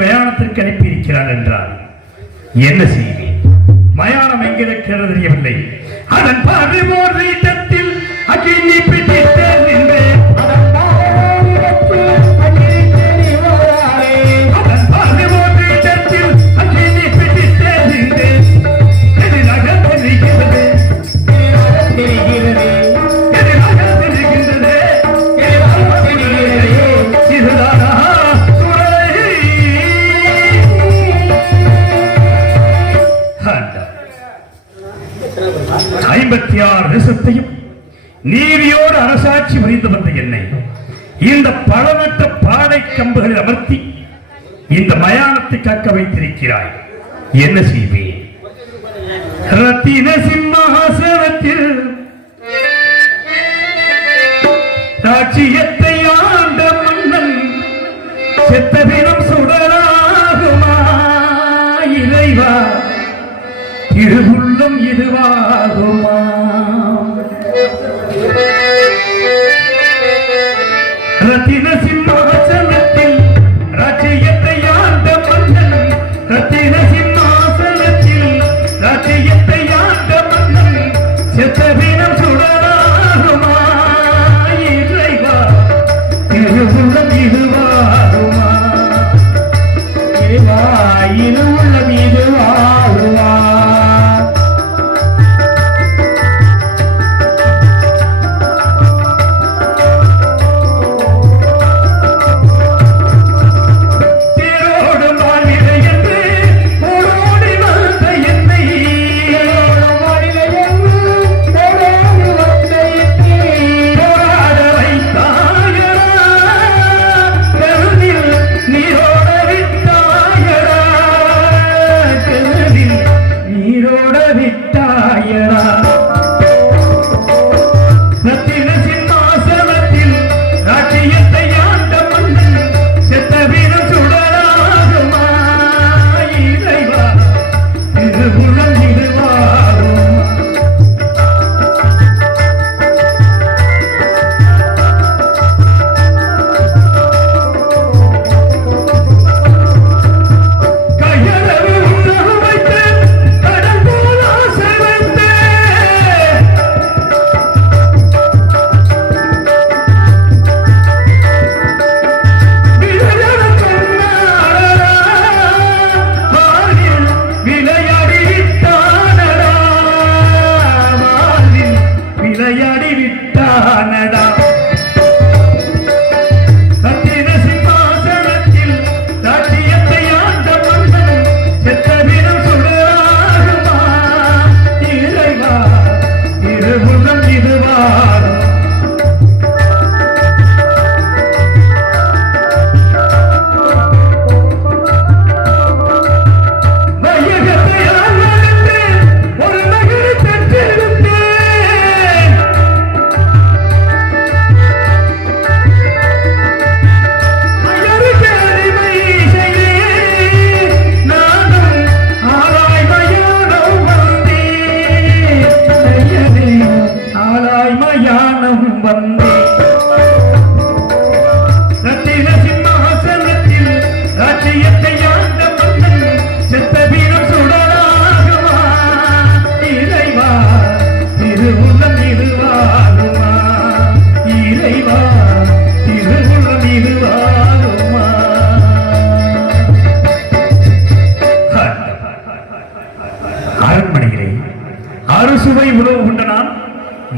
மயானத்திற்கு அனுப்பி இருக்கிறார் என்றால் என்ன செய்வேன்? மயானம் எங்கிருக்கிறது தெரியவில்லை. அதன் பார்வையோர் வீட்டத்தில் அகினி பிடித்தேன் என்றேன். அதன் பார்வையோர் வீட்டத்தில் அகினி பிடித்தேன் என்றேன். எதிராக தெரிகிறது, எதிராக தெரிகின்றது, இதுதானா 56 தேசத்தையும் நீதியோடு அரசாட்சி புரிந்து வந்த என்னை இந்த பலமற்ற பாடை கம்புகளில் அமர்த்தி இந்த மயானத்தை காக்க வைத்திருக்கிறாய். என்ன செய்வேன்? ரத்தின சிம்மாசனத்தில் ராஜ்யத்தை ஆண்ட மன்னன் செத்தவினம் சுடராகுமா? இறைவா, திருவுள்ளம் இதுவாகுமா? ரத்தின சிம்மாசனத்தில் ராஜ்யத்தை ஆண்ட மன்னன், ரத்தின சிம்மாசனத்தில் ராஜ்யத்தை ஆண்ட மன்னன் செத்தவினம் சுடராகுமா? இறைவா, திருவுள்ளம் இதுவாகுமா? இறைவா, திருவுள்ளம் இதுவாகுமா? விளையாடி விட்டார்.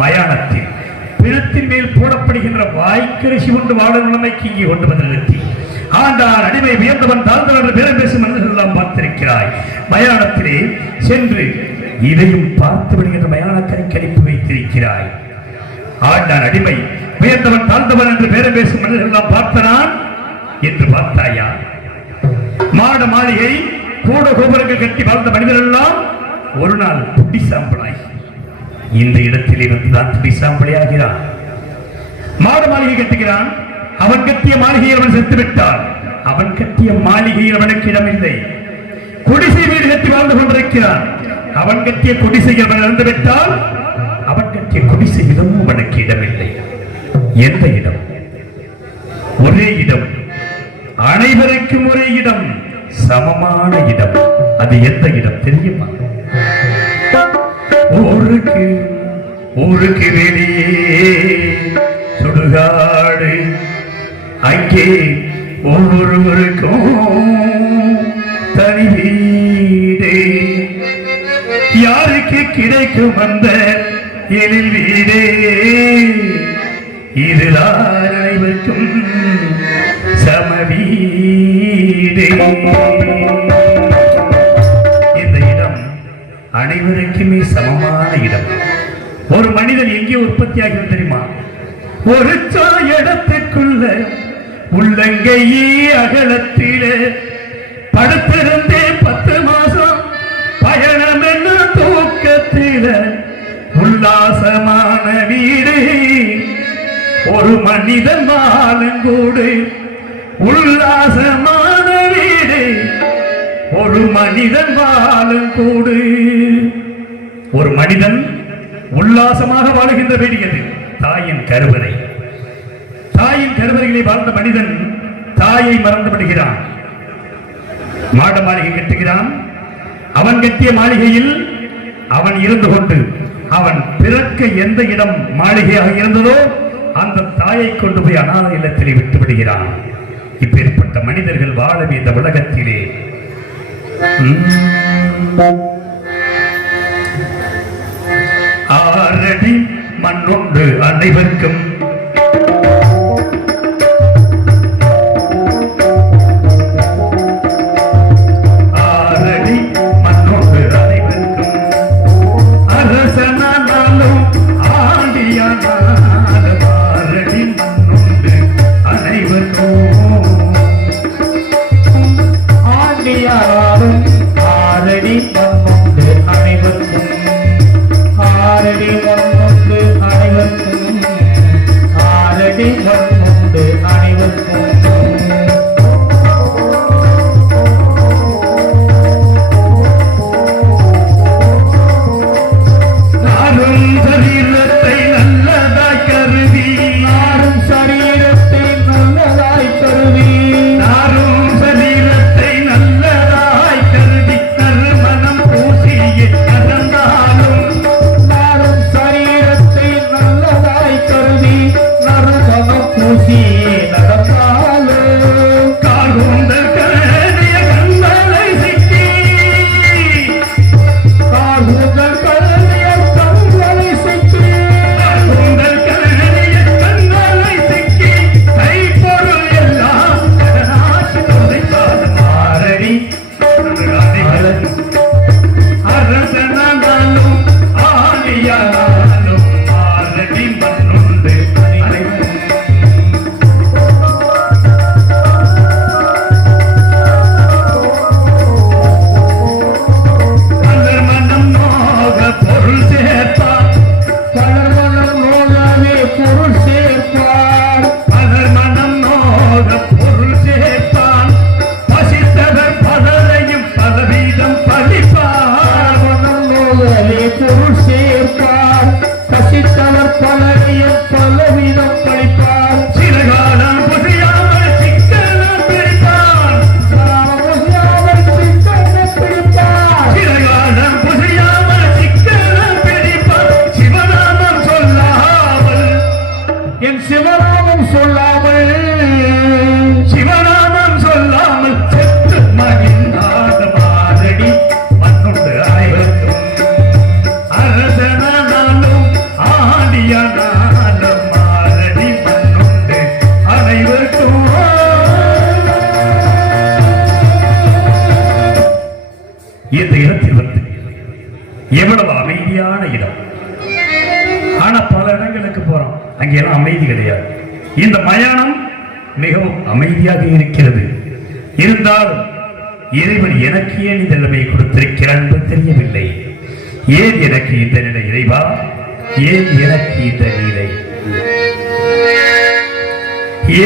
மயானத்தில் பிணத்தின் மேல் போடப்படுகின்ற வாய்க்கரிசி கொண்டு வாழும் நிலைமைக்கு இங்கே கொண்டு வந்து நிறுத்தி ஆண்டான் அடிமை வியந்தவன் தாழ்ந்தவன் என்று பேரம் பேசும் மனிதர்கள் எல்லாம் பார்த்திருக்கிறாய். மயானத்திலே சென்று இதையும் பார்த்து விடுகின்ற மயானக்கரைக்கு அனுப்பி வைத்திருக்கிறாய். ஆண்டான் அடிமை வியந்தவன் தாழ்ந்தவன் என்று பேரம் பேசும் மனிதர்கள் எல்லாம் பார்த்தனான் என்று பார்த்தாயா? மாட மாளிகை கூட கோபுரங்கள் கட்டி வாழ்ந்த மனிதர்கள் எல்லாம் ஒரு நாள் துடி சாம்பலாய் இந்த இடத்தில் இருந்துதான் துடி சாம்பலியாகிறான். மாட மாளிகை கட்டுகிறான். அவன் கட்டிய மாளிகையில் அவன் செத்து விட்டான். அவன் கட்டிய மாளிகையில் அவனுக்கு இடமில்லை. குடிசை வீடு கட்டி வாழ்ந்து கொண்டிருக்கிறான். அவன் கட்டிய குடிசையில் அவன் இறந்து விட்டால் அவன் கட்டிய குடிசை இடமும் அவனுக்கு இடமில்லை. எந்த இடம்? ஒரே இடம், அனைவருக்கும் ஒரே இடம், சமமான இடம். அது எந்த இடம் தெரியுமா? ஊருக்கு ஊருக்கு வெளியே சுடுகாடு. அங்கே ஒவ்வொருவருக்கும் தனி வீடு. யாருக்கு கிடைக்கும் அந்த எழில் வீடே? இதுதான் அனைவருக்கும் சம வீடே. இந்த இடம் அனைவருக்குமே சமமான இடம். ஒரு மனிதன் எங்கே உற்பத்தி ஆகிறது தெரியுமா? ஒரு இடத்துக்குள்ள உள்ளங்கையே அகலத்திலே படுத்திருந்தே 10 மாசம் பயணம் என்ன தூக்கத்தில உல்லாசமான வீடு. ஒரு மனிதன் வாழங்கூடு உல்லாசமான வீடு. ஒரு மனிதன் வாழங்கூடு. ஒரு மனிதன் உல்லாசமாக வாழுகின்ற வீடு எது? தாயின் கருவறை. தாயின் கருவறைகளை வாழ்ந்த மனிதன் தாயை மறந்து விடுகிறான். மாட மாளிகை கட்டுகிறான். அவன் கட்டிய மாளிகையில் அவன் இருந்து கொண்டு அவன் பிறக்க எந்த இடம் மாளிகையாக இருந்ததோ அந்த தாயை கொண்டு போய் அனாதை இல்லத்திலே விட்டு விடுகிறான். இப்பேற்பட்ட மனிதர்கள் வாழவே இந்த உலகத்திலே. ஆறடி மண்ணொன்று அனைவருக்கும் இந்த இடத்தில் வந்து எவ்வளவு அமைதியான இடம். ஆனா பல இடங்களுக்கு போறோம், அங்கெல்லாம் அமைதி கிடையாது. இந்த மயானம் மிகவும் அமைதியாக இருக்கிறது. இருந்தாலும் இறைவன் எனக்கு ஏன் இந்த நிலைமையை கொடுத்திருக்கிறான் என்று தெரியவில்லை. ஏன் எனக்கு இந்த நிலை இறைவா, ஏன் எனக்கு இந்த நிலை,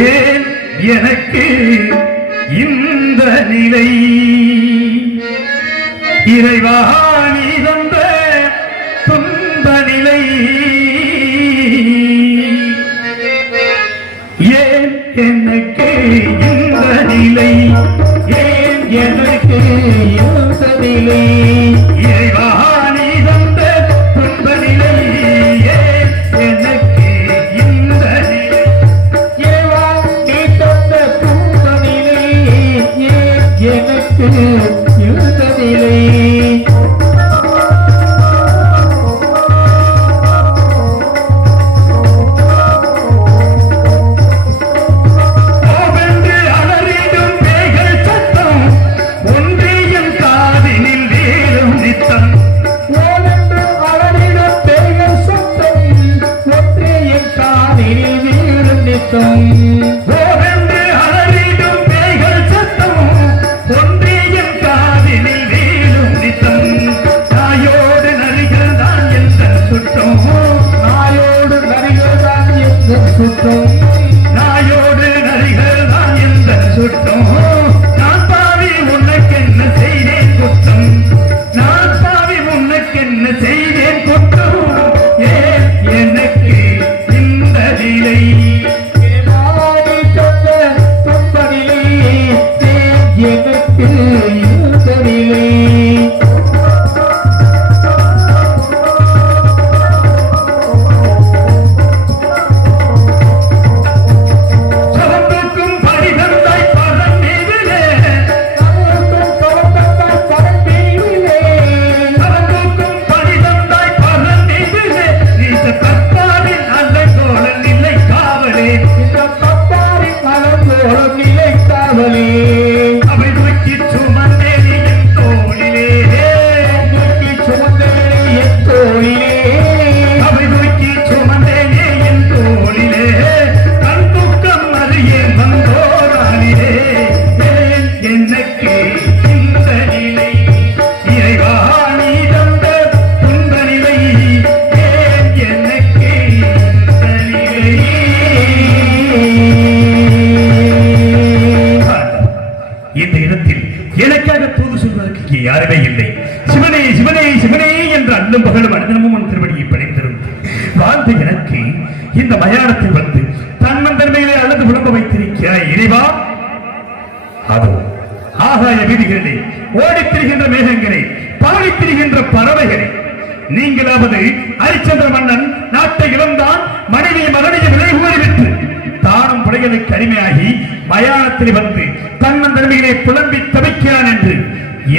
ஏன் எனக்கு இந்த நிலை, இறைவா நீ தந்த துன்ப நிலை, ஏன் எனக்கு இந்த நிலை, ஏன் எனக்கு இந்த நிலை, இறைவா நீ தந்த துன்ப நிலை, ஏன் எனக்கு இந்த நிலை, இறைவா நீ தந்த துன்ப நிலை, ஏன் எனக்கு இந்த நிலை. நாயோடு நரிகள் தான் எந்த சுட்டம், நான் பாவி உனக்கு என்ன செய்தேன் குற்றம், நான் பாவி உனக்கு என்ன செய்தேன் குற்றம், ஏன் எனக்கு இந்த நிலை, எனக்கு இந்த நிலை. யாருமே இல்லை. சிவனே சிவனே சிவனே என்று அல்லும் பகலும் அனுதினமும் திருவடியை படைத்திருந்து வாழ்ந்து எனக்கு இந்த மயானத்தில் வந்து தன்னந்தன்மையிலே அல்லது விளம்ப வைத்திருக்கிறாய் இறைவா. அதோ ஆகாய வீதிகளிலே ஓடித் திரிகின்ற மேகங்களே, பாடித் திரிகின்ற பறவைகளே, நீங்களாவது ஹரிச்சந்திர மன்னன் நாட்டை இழந்தான், மனைவி மகனையை விலை கூறிவிட்டு தானும் படைகளுக்கு அடிமையாகி மயானத்தில் வந்து தன்னந்தன்மையிலே புலம்பி தவிக்கிறான் என்று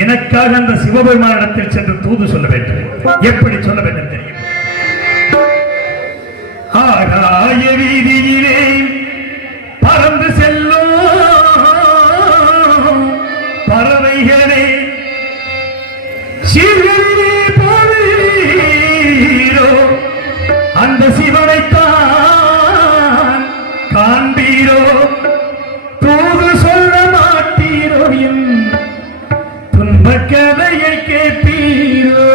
எனக்காக அந்த சிவபெருமானிடத்தில் சென்று தூது சொல்ல வேண்டும். எப்படி சொல்ல வேண்டும் தெரியும்? ஆகாய வீதியிலே பறந்து செல்லும் பறவைகளே, சிவனே போவீரோ, அந்த சிவனைத்தான் காண்பீரோ, தூது சொல்ல மாட்டீரோ, என் துன்பக்கதையை கேட்பீரோ,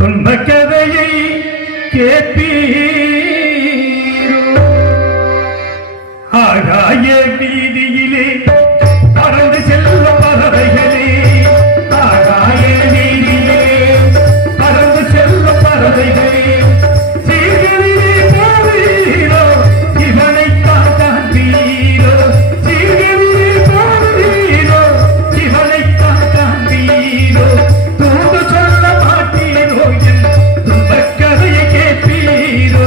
துன்பக்கதையை கேட்பீரோ. ஆகாய வீதியிலே பறந்து செல்ல பறவைகளே, ஆகாய வீதியிலே பறந்து செல்ல பறவைகளே, சீர்களிலே போவீரோ, இவனைத்தான் காண்பீரோ, சீர்களிலே போவீரோ, இவனைத்தான் காண்பீரோ, தூது சொல்ல மாட்டீரோ, என் துன்பக்கதையை கேட்பீரோ.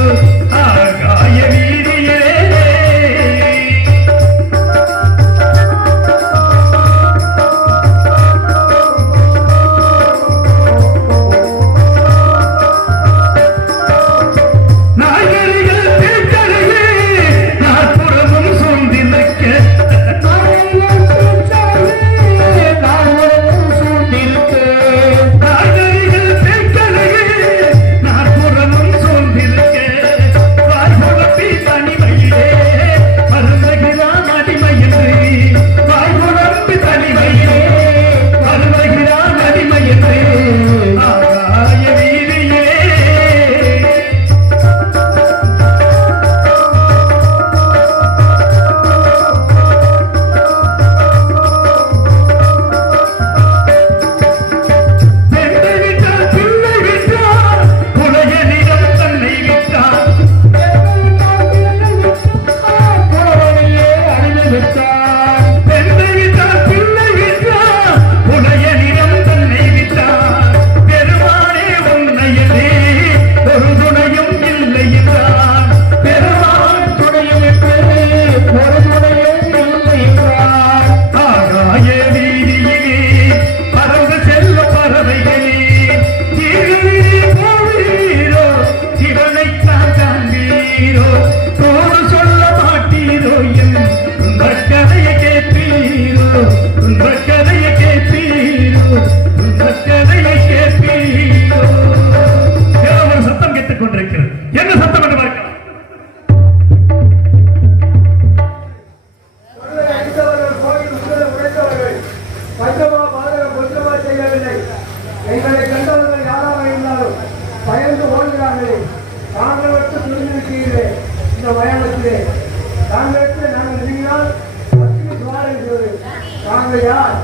நாங்கள் யார்,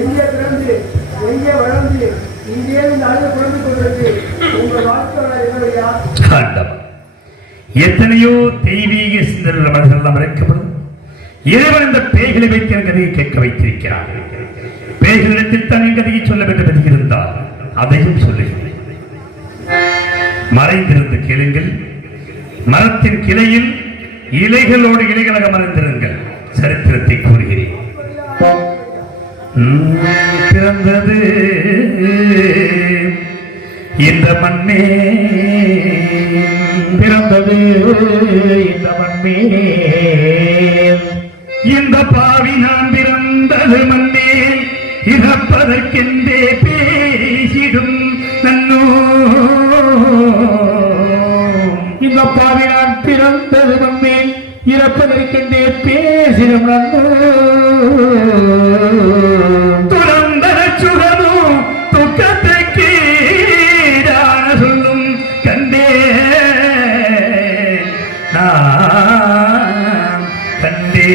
எங்கே பிறந்து எங்கே வளர்ந்து இங்கே அழுது குழந்தை கொண்டிருக்கு உங்கள் வாழ்க்கை என்னுடைய எத்தனையோ தெய்வீக சிந்தனை மனதில் மறைக்கப்படும். இறைவன் இந்த பேய்களை வைக்கிற கதையை கேட்க வைத்திருக்கிறார். பேய்களிடத்தில் தான் என் கதையை சொல்ல வேண்டும் இருந்தால் அதையும் சொல்லுகிறேன். மறைந்திருந்து கேளுங்கள். மரத்தின் கிளையில் இலைகளோடு இலைகளாக மறைந்திருங்கள். சரித்திரத்தை கூறுகிறேன். பிறந்தது இந்த மண்ணே, பிறந்தது இந்த மண்ணே, இந்த பாவி நான் பிறந்தது மண்ணே, இறப்பதற்கென்றே பேசிடும் நன்னோ, இந்த பாவி நான் பிறந்தது மண்ணே, இறப்பதற்கென்றே பேசிடும் நன்னோ, துறந்த சுகமோ துக்கத்துக்கு ஈடான சொல்லும் கண்டே நான் கண்டே,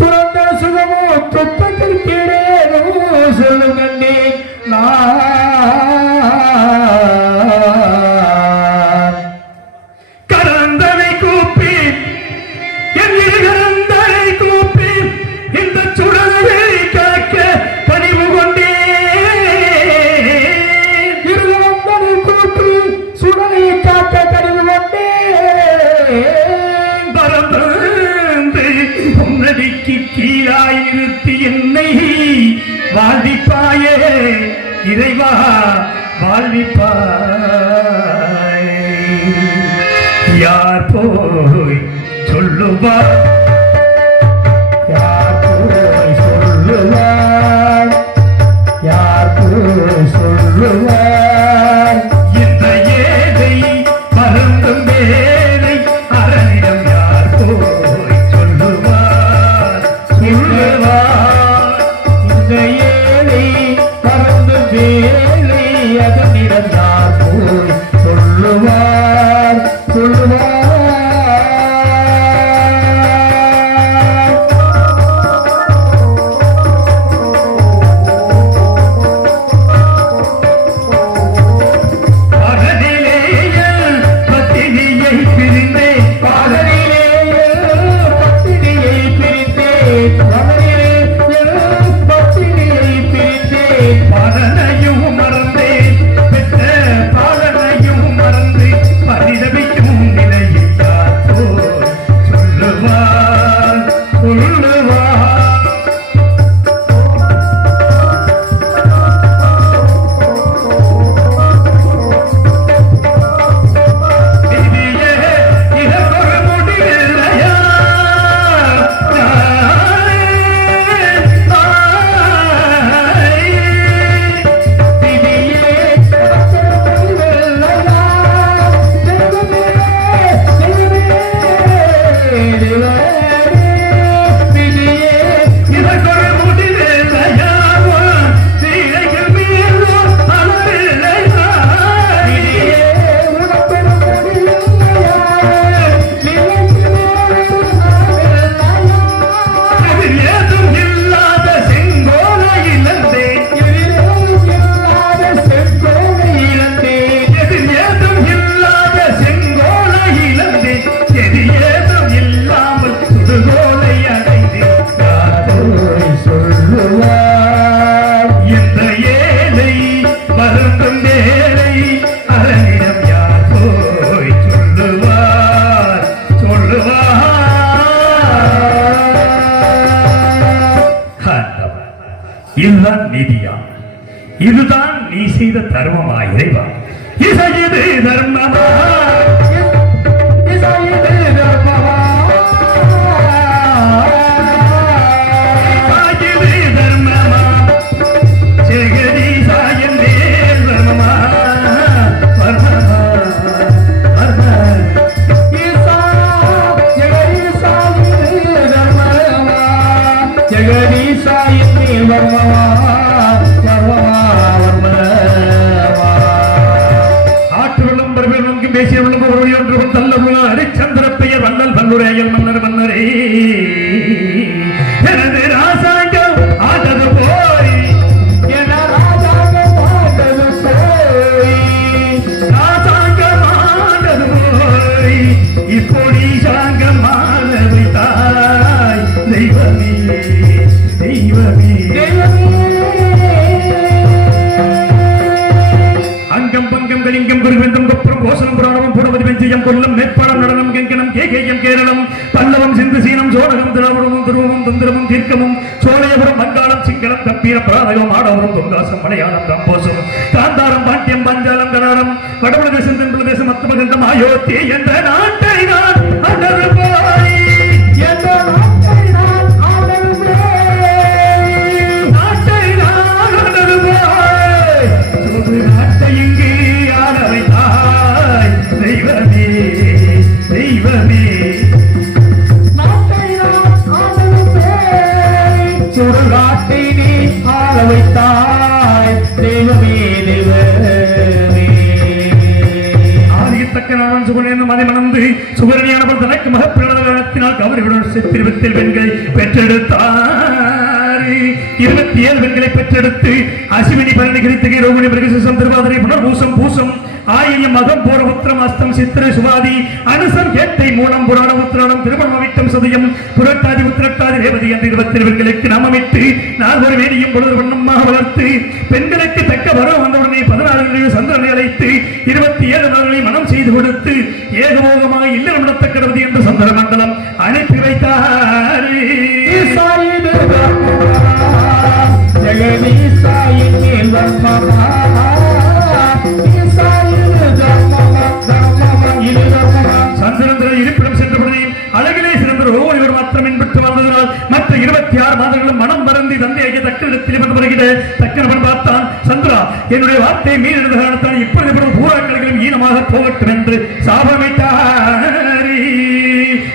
துறந்த சுகமோ துக்கத்திற்கு ஈடேனோ சொல்லும் கண்டே நான் கரந்தனை கூப்பி என் கரந்தனை கூப்பி இந்த சுடலை காக்க பணிவு கொண்டே, இருந்தனை கூப்பி சுடலை காக்க பணிவு கொண்டே, பரந்து உன்னடிக்கு கீழாய் நிறுத்தி என்னை வாழ்விப்பாயே இறைவா வாழ்விப்பாய். யார் போய் சொல்லுவார், யார் போய் சொல்லுவார், யார் போய் சொல்லுவார், இந்த ஏழை மறந்தும் வேலை அரணிடம் யார் போய் சொல்லுவார், சொல்லுவார், இந்த ஏழை மறந்தும் வேலை அதனிடம் யார் போய் சொல்லுவார், சொல்லுவார். இதுதான் நீதியா? இதுதான் நீ செய்த தர்மமா இறைவா? இது தர்மமா? ஹரிச்சந்திர பெயர் வல்லல் பல்லுரையல் மன்னர் மன்னரே கைகேயம் கொல்லம் மேற்பாடம் நடனம் கெங்கனம் கேகேயம் கேரளம் பல்லவம் சிந்து சீனம் சோழகம் திராவிடமும் துருவமும் தந்திரமும் தீர்க்கமும் சோழையபுரம் வங்காளம் சிங்களம் கம்பீரம் பிராதகம் ஆடவரம் தொங்காசம் மலையாளம் கம்போசம் காந்தாரம் பாட்டியம் பஞ்சாலம் கடாரம் வடபிரதேசம் தென்பிரதேசம் மத்தமகண்டம் அயோத்தி என்ற நாட்டை நான் அடர்பாய் என்ற நாட்டை நான் அடர்பாய் நாட்டை நான் அடர்பாய் நாட்டை இங்கு ஆட வைத்தாய் தெய்வமே தெய்வமே சுடுகாட்டை நீ ஆள வைத்தாய் தெய்வமே தெய்வமே ஆதியத்தக்க நான் சுகுணேன்னு மதிமணந்து சுகரணியானவர் தனக்கு மகப்பிரளத்தினால் கவரிகளுடன் திருவத்தில் பெண்களை பெற்றெடுத்தார் 27 பெண்களை பெற்றெடுத்து அசிவினி பரணி கிருத்திகை ரோகிணி மிருகசம் திருவாதிரை புனர்பூசம் பூசம் ஆயிரம் மகம் போர உத்திரம் அஸ்தம் சித்திரை சுவாதி அனுசம் ஏட்டை மூலம் புராண உத்திராடம் திருமணம் விட்டம் சதயம் புரட்டாதி உத்திரட்டாதி ரேவதி என்ற 27 பெண்களுக்கு நாமமிட்டு நால்வர் வேணியும் பொழுது வண்ணமாக வளர்த்து பெண்களுக்கு தக்க வரம் வந்தவுடனே 14 சந்திரனை அழைத்து 27 நாள்களை மனம் செய்து கொடுத்து ஏகமோகமாக இல்லறம் நடத்தக்கிறது என்று சந்திர மண்டலம் அனுப்பி வைத்தார் சந்திரன் இருப்பிடம் சென்றவுடனே அழகிலே சிறந்த ஒருவர் மாத்திரம் என்பட்டு வந்ததனால் மற்ற 26 மாதங்களும் மனம் மறந்து தந்தையாகிய தக்கனிடத்தில் வந்து வருகிற தக்கனவன் பார்த்தான். சந்திரா, என்னுடைய வார்த்தையை மீறினது காரணத்தான் இப்பொழுது பூராக்களிலும் ஈனமாக போகட்டும் என்று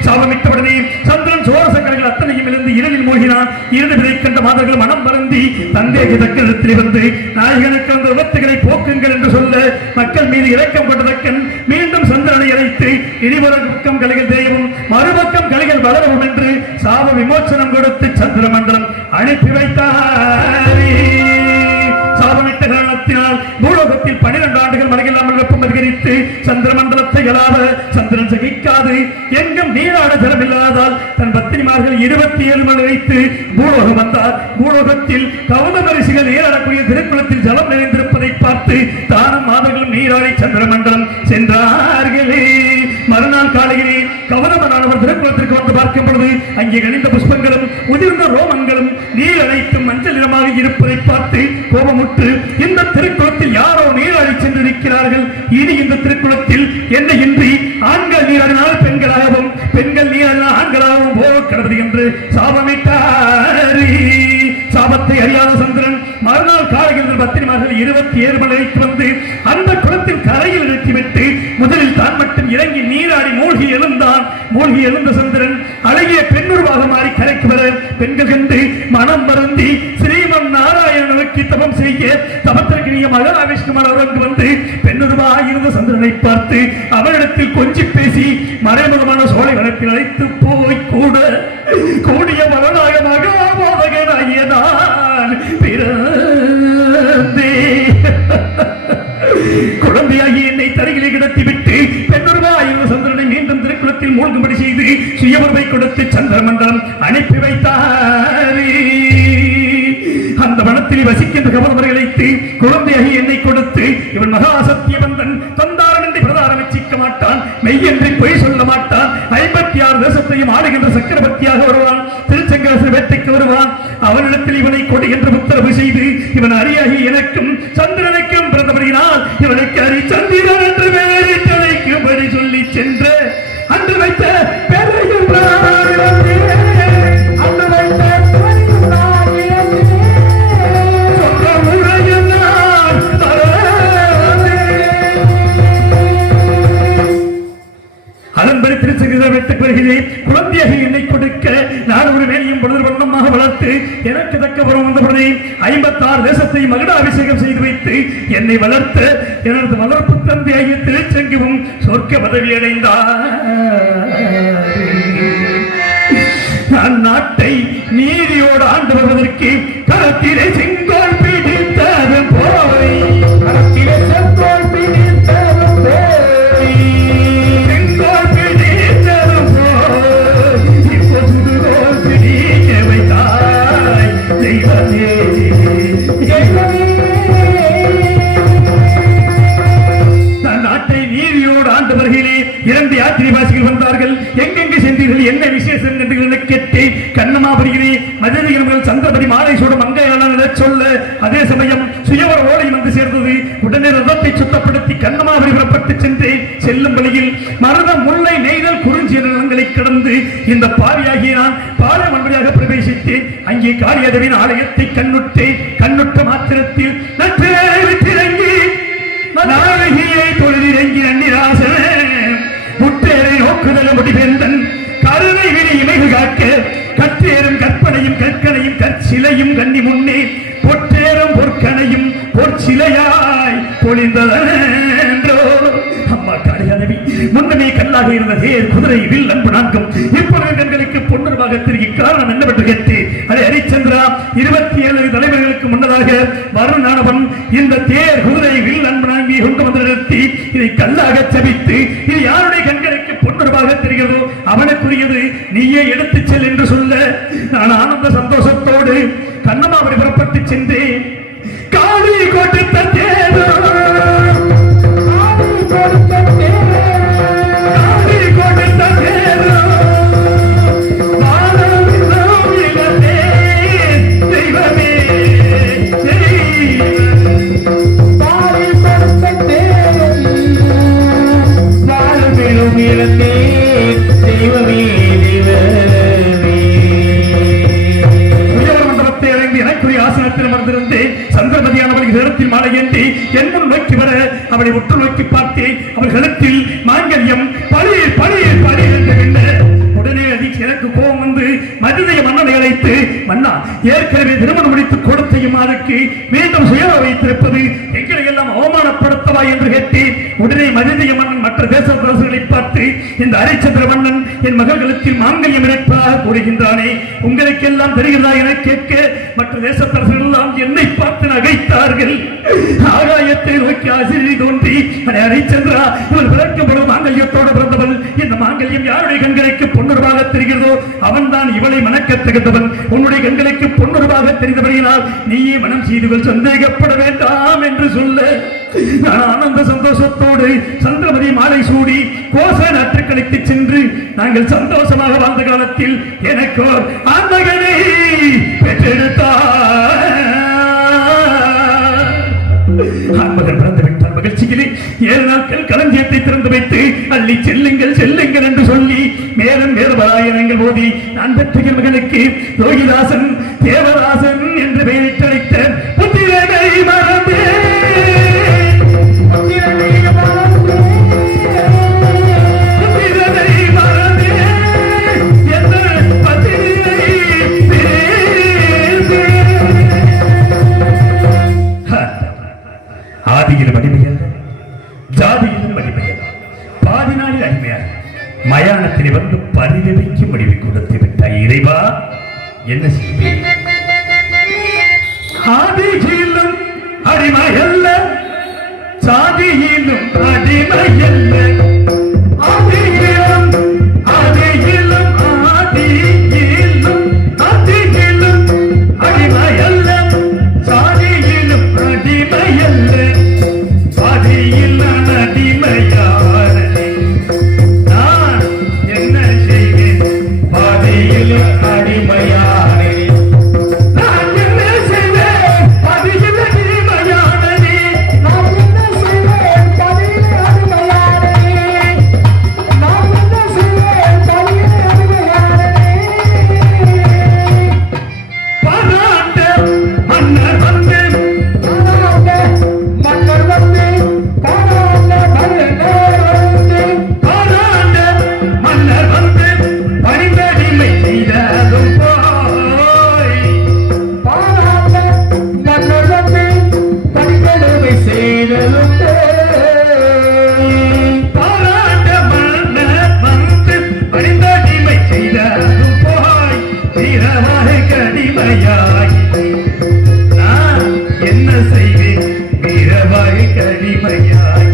சாபமிட்டவுடனே சந்திரன் சோரசக்கரைகள் அத்தனையும் இருந்து இருளில் மூழ்கினான். இருந்து விதை கண்ட மாதர்கள் மனம் மறந்தி தந்தையாகிய தக்கனிடத்தில் வந்து நாயகனுக்கு அந்த விபத்துகளை போக்குங்கள் என்று சொல்ல மக்கள் மீது இரக்கம் கொண்ட தக்கன் மீண்டும் சந்திரனை அழைத்து இனிவர பக்கம் கலைகள் தெரியவும் மறுபக்கம் கலைகள் வளரவும் என்று சாப விமோசனம் கொடுத்து சந்திர மண்டலம் அனுப்பி வைத்தார். சாபமிட்ட காரணத்தினால் பூலோகத்தில் 12 ஆண்டுகள் மறையில்லாமல் வெப்பம் அதிகரித்து சந்திர மண்டலத்தை கலாத சந்திரன் சகிக்காது எங்கும் நீராட ஜலமில்லாதால் தன் பத்தினிமார்கள் 27 மணி வைத்து பூலோகம் வந்தார். பூலோகத்தில் கவுதமரிசிகள் நீராடக்கூடிய திருக்குளத்தில் ஜலம் நிறைந்திருப்பதை பார்த்து தானும் மாதர்களும் நீராடி சந்திர மண்டலம் சென்றார்களே. மறுநாள் காலையிலே கவனமனானவர் திருக்குளத்திற்கு வந்து பார்க்கும் பொழுது அங்கே கணிந்த புஷ்பங்களும் உதிர்ந்த ரோமங்களும் நீர் அனைத்தும் மஞ்சள் நிறமாக இருப்பதை பார்த்து கோபமுற்று இந்த திருக்குளத்தில் யாரோ நீராடி சென்றிருக்கிறார்கள். இனி இந்த திருக்குளத்தில் என்ன இன்றி ஆண்கள் நீராடினால் பெண்களாகவும் பெண்கள் நீராடினால் ஆண்களாகவும் போகிறது என்று சாபமிட்டார். சாபத்தை அறியாத சந்திரன் மறுநாள் காலையில் பத்திரிமார்கள் 27 மணி வந்து அந்த குளத்தின் கரையில் நிறுத்திவிட்டு முதலில் தான் மட்டும் இறங்கி நீராடி மூழ்கி எழுந்தான். மூழ்கி எழுந்த சந்திரன் அழகிய பெண்ணுருவாக மாறி கரைக்கு வர பெண்கள் கண்டு மனம் மறந்தி ஸ்ரீமன் நாராயணனுக்கு தபம் செய்ய தபத்திற்கினிய மகாவிஷ்ணுமார் அவருக்கு வந்து பெண்ணுருவாக இருந்த சந்திரனை பார்த்து அவரிடத்தில் கொஞ்சி பேசி மறைமுகமான சோலை வனத்தில் அழைத்து போய் கூடிய மகனாக மகாமோதகனாகிய நான் பிறந்தே குழந்தையாகி என்னை தரையிலே கிடத்திவிட்டு பெண்ணுருவாயிருந்த சந்திரனை மீண்டும் திருக்குளத்தில் மூழ்கும்படி செய்து சுயமுறை கொடுத்து சந்திர மண்டலம் அனுப்பி வைத்தார். அந்த வனத்தில் வசிக்கின்ற கவர்னரை அழைத்து குழந்தையாகி என்னை கொடுத்து இவன் மகா சத்தியவந்தன் தந்தாரன் என்று பிரதாரம் வச்சிக்க மாட்டான், மெய்யென்று பொய் சொல்ல மாட்டான், 56 தேசத்தையும் ஆடுகின்ற சக்கரவர்த்தியாக வருவான், திருச்செங்கரசு வேட்டைக்கு வருவான், அவனிடத்தில் இவனை கொடு என்று உத்தரவு செய்து இவன் அரியாகி எனக்கும் சந்திரனுக்கும் பிறந்தபடியினால் இவனுக்கு அரி சந்திரன் என்று வேறு தலைக்கும்படி சொல்லி சென்ற அன்று வைத்த பெரையும் அதன்படி திருச்செங்கர வெட்டுக்கு வருகிறேன். குழந்தையாக என்னை கொடுக்க நான் ஒரு வேலையும் பொழுது வண்ணமாக வளர்த்து எனக்கு தக்க வரும் வந்தபடி 56 தேசத்தை மகுடாபிஷேகம் செய்து வைத்து என்னை வளர்த்த எனது வளர்ப்பு தந்தையாகிய திருச்செங்குவும் சொர்க்க பதவி அடைந்தார். நான் நாட்டை நீதியோடு ஆண்டு வருவதற்கு கரத்திலே செங்கோல் பிடித்தவன் போய் கரத்திலே செங்கோல் பிடித்தவன் போய் செங்கோல் பிடித்தவன் போய் இப்போது கோல் பிடிக்க வைத்தாய் தெய்வமே தெய்வமே. நான் நாட்டை நீதியோடு ஆண்டு வருகிறேன். யாத்திரைவாசிகள் வந்தார்கள். எங்கெங்கு சென்றீர்கள், என்ன விசேஷம் என்று கேட்டேன். கண்ணமாபுரியிலே மதுரைகள் சந்திரபதி மாலை சூடும் மங்கையாளர் சொல்ல அதே சமயம் சுயவர ஓலை வந்து சேர்ந்தது. உடனே ரதத்தை சுத்தப்படுத்தி கண்ணமாபுரி புறப்பட்டு சென்றேன். செல்லும் வழியில் மருதம், முல்லை, நெய்தல், குறிஞ்சி நிலங்களை கடந்து இந்த பாவியாகிய நான் பாலமன்றியாக பிரவேசித்தேன். அங்கே காளியதவின் ஆலயத்தை கண்ணுற்றேன். கண்ணுற்ற மாத்திரத்தில் நற்றிறங்கி நாயகியை தொழிலிறங்கி நன்னிராசன முற்றேரை நோக்குதல் முடிவேந்தன் கருணை வினை இமைகள் காக்க கற்றேறும் கற்பனையும் கற்கனையும் கற்சிலையும் கண்ணி முன்னே பொற்றேறும் பொற்கனையும் பொற்சிலையாய் பொழிந்ததோ. அம்மா காளியாதவி, முன்னமே கல்லாக இருந்த தேர், குதிரை, வில், அன்பு நான்கும் இப்பொழுது கண்களுக்கு பொன்னுருவாக திரும்பி காரணம் என்னவென்று கேட்டு அதை ஹரிச்சந்திரா 27 தலைவர்களுக்கு முன்னதாக வருணானவன் இந்த தேர், குதிரை, வில், அன்பு நான்கை கொண்டு வந்து நிறுத்தி இதை கல்லாக சபித்து இது யாருடைய கண்களுக்கு பொன்னுருவாக தெரிகிறதோ அவனுக்குரியது நீயே எடுத்துச் செல் என்று சொல்ல நான் ஆனந்த சந்தோஷத்தோடு கண்ணமாபுரி புறப்பட்டு சென்றேன். காளி கொடுத்த தேரோ, காளி கொடுத்த தேரோ, தெய்வமே காளி கொடுத்த தேரும் இழந்தே தெய்வமே ஆசனத்தில் அமர்ந்திருந்தேன். சந்திரபதியானவள் இடத்தில் மாலை ஏந்தி என் முன் நோக்கி வர அவளை உற்று நோக்கி பார்த்தேன். அவள் கழுத்தில் மாங்கல்யம் பழி பழி பழி என்று உடனே எனக்கு கோபம் வந்து மருதைய மன்னனை அழைத்து, மன்னா ஏற்கனவே திருமணம் முடித்து கொடுத்தையுமாருக்கு மீண்டும் சுய வைத்திருப்பது எங்களை எல்லாம் அவமானப்படுத்தவா என்று கேட்டேன். உடனே மருதைய மன்னன் மற்ற தேசத்தரசர்களை பார்த்து, இந்த ஹரிச்சந்திர மன்னன் என் மகள்களுக்கு மாங்கல்யம் இணைப்பதாக கூறுகின்றானே, உங்களுக்கு எல்லாம் தெரிகிறதா என கேட்க மற்ற தேசத்தரசர்கள் எல்லாம் என்னை பார்த்து நகைத்தார்கள். ஆகாயத்தை நோக்கி ஆசிரியர் தோன்றி, ஹரிச்சந்திரா, இவள் பிறக்கப்படும் மாங்கல்யத்தோடு பிறந்தவள். இந்த மாங்கல்யம் யாருடைய கண்களுக்கு பொன்னுருவாக தெரிகிறதோ அவன் தான் இவளை மணக்க தகுந்தவன். உன்னுடைய கண்களுக்கு பொன்னுருவாக தெரிந்தவரையினால் நீயே மனம் செய்துகள், சந்தேகப்பட வேண்டாம் என்று சொல்ல நான் ஆனந்த சந்தோஷத்தோடு சந்திரமதி மாலை சூடி கோச நாட்டுக்களுக்கு சென்று நாங்கள் சந்தோஷமாக வாழ்ந்த காலத்தில் எனக்கு ஆண்டகனை பெற்றெடுத்தார். மகன் பிறந்து விட்டார். மகிழ்ச்சியிலே 7 நாட்கள் களஞ்சியத்தை திறந்து வைத்து அள்ளி செல்லுங்கள் செல்லுங்கள் என்று சொல்லி மேலும் வேறுபாராயணங்கள் போதி நான் பெற்ற மகனுக்கு யோகிதாசன் தேவதாசன் என்று பெயரிட்டழைத்த புத்திரனை மறந்தே ஆதியிலும் அடிமையல்ல, ஜாதியிலும் அடிமையல்ல, பாதி நாளில் அடிமையாக மயானத்திலே வந்து பரிதவிக்கும் முடிவை கொடுத்து விட்டாய். இறைவா, என்ன செய்வேன்? ஆதியிலும் அடிமையல்ல, ஜாதியிலும் அடிமையல்ல, ஆதியிலும் ஆதியிலும் ஆதியிலும் ஆதியிலும் அடிமையல்ல, ஜாதியிலும் அடிமையல்ல, பாதியில் நான் அடிமையானே. நான் என்ன செய்வேன்? பாதியில் அடிமையானே. நான் என்ன செய்வேன்? பாதியில் அடிமையானே. நான் என்ன செய்வேன்? பதிலே அடிமையானே. நான் என்ன செய்வேன்? பதிலே அடிமையானே. பாராட்ட மன்னர் வந்து மன்னர் வந்து பாராட்ட மன்னர் வந்து பணிந்தடிமை செய்ததும் போய் பாராட்ட மன்னர் வந்து பணிந்தடிமை செய்ததும் பாராட்ட மன்னர் வந்து பணிந்தடிமை செய்ததும் போய் வீரவாக கடிமையாகி நான் என்ன செய்வேன்? வீரவாக கடிமையாகி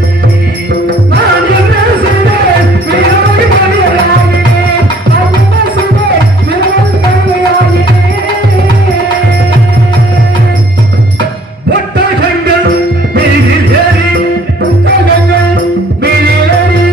நான் என்ன செய்வேன்? வீரவாக கடிமையாகினேன். நான் என்ன செய்வேன்? வீரவாக கடிமையாகினேன். ஒட்டகங்கள் மீதில் ஏறி ஒட்டகங்கள் மேலேறி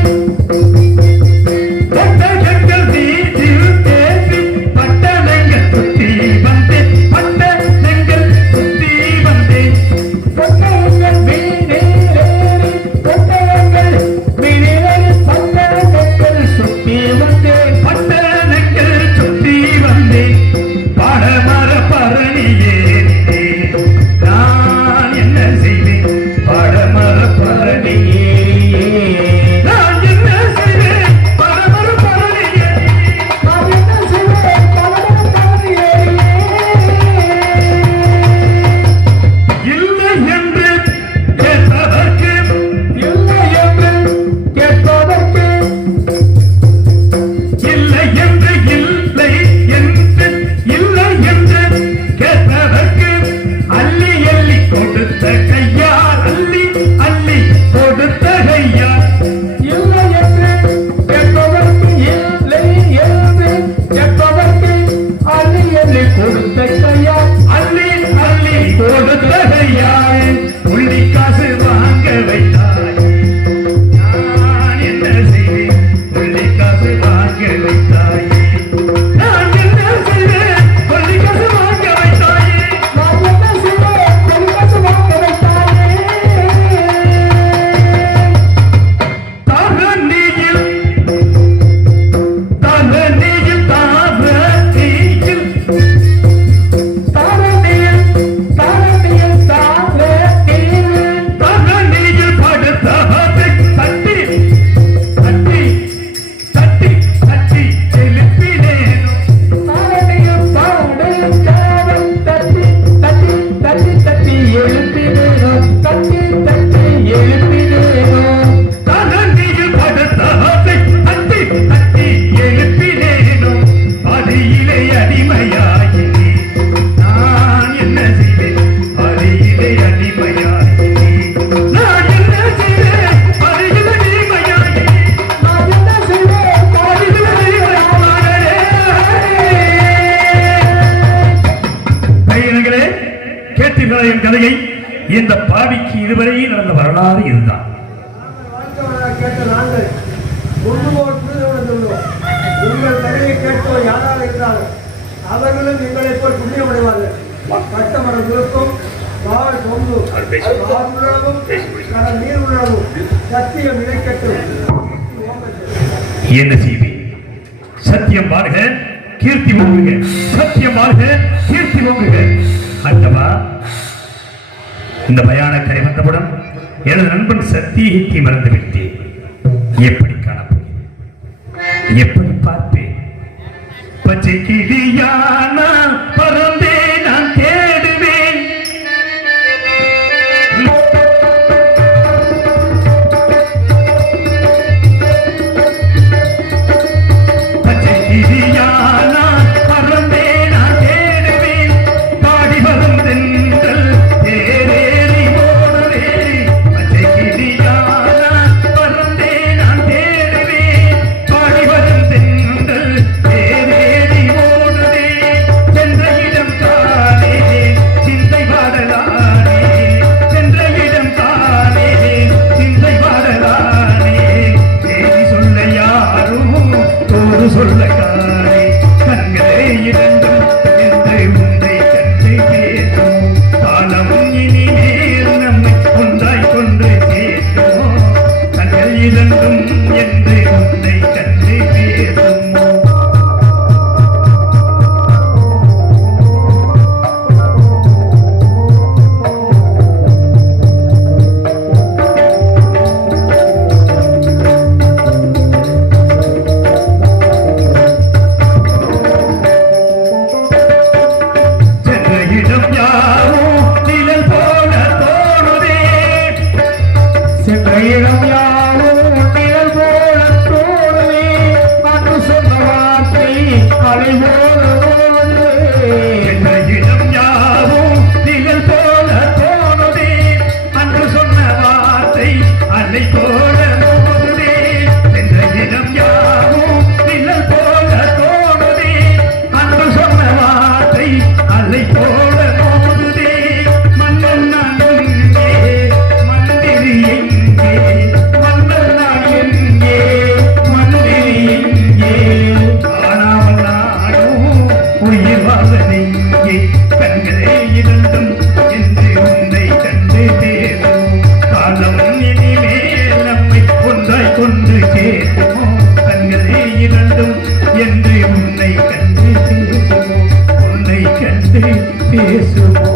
அள்ளி கொடுத்த கையால் அள்ளி அள்ளி கொடுத்த கையால் புள்ளி காசு வாங்க வைத்தாய். நான் என்ன செய்வேன்? புள்ளி காசு வாங்க வைத்தாய். நான் என்ன செய்வேன்? புள்ளி காசு வாங்க வைத்தாயே. நான் என்ன செய்வேன்? பொலிகாசு வாங்க வைத்தாயே. தாரணியில் தாரணியில் தாரணியில் தாரணியில் தாரணியில் தாரணியில் தாரணியில் படுத்த தட்டி தட்டி தட்டி தட்டி எழுப்பினேனோ. தாரணியில் பாடு காவல் தட்டி தட்டி தட்டி தட்டி எழுப்பினேனோ தட்டி தட்டி எழுப்பினேனோ தாரணியில் படுத்த தட்டி தட்டி எழுப்பினேனோ. அடியிலே அடிமையாகினே. நான் என்ன செய்வேன்? அடியிலே அடிமையாகினே. நான் என்ன செய்வேன்? அடியிலே அடிமையாகினே. நான் என்ன செய்வேன்? அடியிலே அடிமையாகினே. பையன்களே, கேட்டீர்களா என் கதையை? இந்த பாவிக்கு இதுவரை நடந்த வரலாறு இதுதான். வாழ்க்கை கேட்ட நாங்கள் ஒன்று போல் புரிதலுடன் சொல்லுவோம். உங்கள் கதையை கேட்டோர் யாராக இருந்தாலும் அவர்களும் எங்களை போல் புண்ணியமடைவார்கள். கட்டமரங்களுக்கும் காவல் கொண்டு உணவும் கடல் நீர் உணவும் சத்தியம் இணைக்கட்டும். என்ன செய்வேன்? சத்தியம் வாழ்க, கீர்த்தி ஓங்குக. சத்தியம் வாழ்க, கீர்த்தி ஓங்குக. அண்டவா, இந்த பயான கரை வந்தவுடன் எனது நண்பன் சத்தியத்தை மறந்து விட்டேன். எப்படி காணப்போகிறேன்? எப்படி பார்ப்பேன்? பச்சை கிளியானா பறந்தே நான் தேடுவேன். பச்சை கிளியானா பறந்தே நான் தேடுவேன். பாடி வரும் தென்றல் தேரேறி ஓடுவே. பச்சை கிளியானா பறந்தே நான் தேடுவேன். பாடி வரும் தென்றல் தேரேறி ஓடுவே. சென்ற இடம் தானே சிந்தை பாடலானே. சென்ற இடம் தானே சிந்தை பாடலானே. தேதி சொல்ல யாரும் தோறு சொல்ல காணே. கண்களே இரண்டும் என்று உன்னை கண்டு பேசும். காலம் இனிமேல் நம்மை ஒன்றாய் கொண்டு பேசும். கண்கள் இரண்டும் என்று உன்னை கண்டு பேசும். சென்ற இடம் யாவும் நிழல் போல தோணுதே. சென்ற இடம் யாவும் நிழல் போல தோணுவே. அன்று சொன்ன வார்த்தை அலை போல ஓடுவே. சென்ற இடம் யாவும் நிழல் போல தோணுதே. அன்று சொன்ன வார்த்தை அலை போல மோதுதே. சென்ற இடம் யாவும் நிழல் போல தோணுதே. அன்று சொன்ன வார்த்தை அலை போல மோதுதே. மன்னன் நான் எங்கே? மந்திரி எங்கே? மன்னன் நான் எங்கே? மந்திரி எங்கே? காணாமல் நானும் உயிர் வாழ்வதெங்கே? கண்களே இரண்டும் என்று உன்னை கண்டு பேசும். காலம் இனிமேல் நம்மை ஒன்றாய் கொண்டு கேட்போம். கண்களே இரண்டும் என்று உன்னை கண்டு பேசுவோம். உன்னை கண்டு பேசுவோம்.